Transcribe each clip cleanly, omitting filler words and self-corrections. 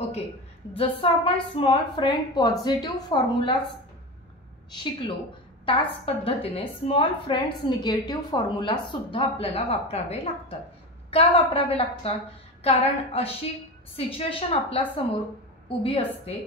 Okay, जसं आपण small friend positive formula शिकलो त्याच पद्धतीने स्मॉल फ्रेंड्स निगेटिव्ह फॉर्म्युला सुद्धा आपल्याला वापरावे लागतात. का वापरावे लागतात? कारण अशी सिच्युएशन आपल्या समोर उभी असते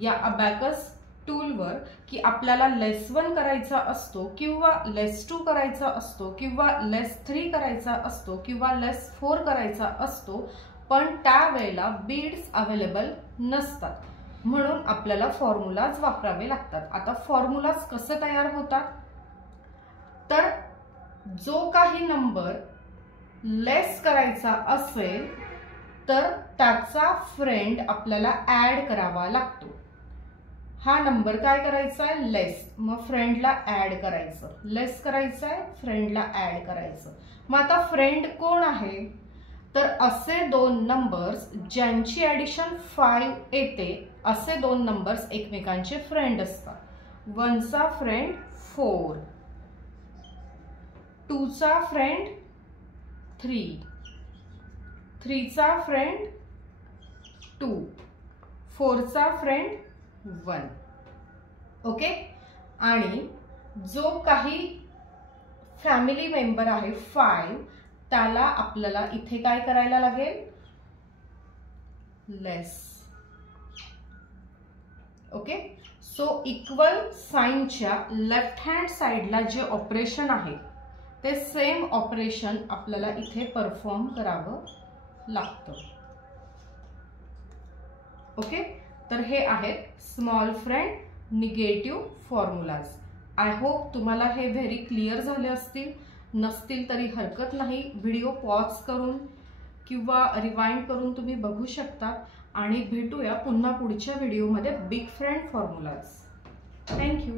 या अबॅकस टूलवर की आपल्याला लेस 1 करायचा असतो किंवा लेस 2 करायचा असतो किंवा लेस 3 करायचा असतो किंवा लेस 4 करायचा असतो, पण त्यावेळेला बीड्स अवेलेबल नसतात. म्हणून आपल्याला फॉर्म्युलाज वापरावे लागतात. आता फॉर्म्युलाज कसे तयार होतात? तर जो काही नंबर लेस करायचा असेल तर त्याचा फ्रेंड आपल्याला ऍड करावा लागतो. हा नंबर काय करायचा आहे? लेस. मग फ्रेंडला ऍड करायचं. लेस करायचं आहे, फ्रेंडला ऍड करायचं. मग आता फ्रेंड कोण आहे? तर असे दोन नंबर्स ज्यांची ऍडिशन 5 येते असे दोन नंबर्स एकमेकांचे फ्रेंड असतात. 1 चा फ्रेंड 4, 2 चा फ्रेंड 3, 3 चा फ्रेंड 2, 4 चा फ्रेंड 1. ओके, आणि जो काही फॅमिली मेंबर आहे 5 त्याला आपल्याला इथे काय करायला लागेल? लेस. ओके, सो इक्वल साइनच्या लेफ्ट हँड साइडला जे ऑपरेशन आहे ते सेम ऑपरेशन आपल्याला इथे परफॉर्म करावं लागतं. ओके, तर हे आहेत small friend negative formulas. I hope तुम्हाला हे व्हेरी क्लिअर झाले असतील. नसतील तरी हरकत नाही, व्हिडिओ पॉज करून किंवा रिवाइंड करून तुम्ही बघू शकता. आणि भेटूया पुन्हा पुढच्या व्हिडिओमध्ये बिग फ्रेंड फॉर्म्युलाज. थँक्यू.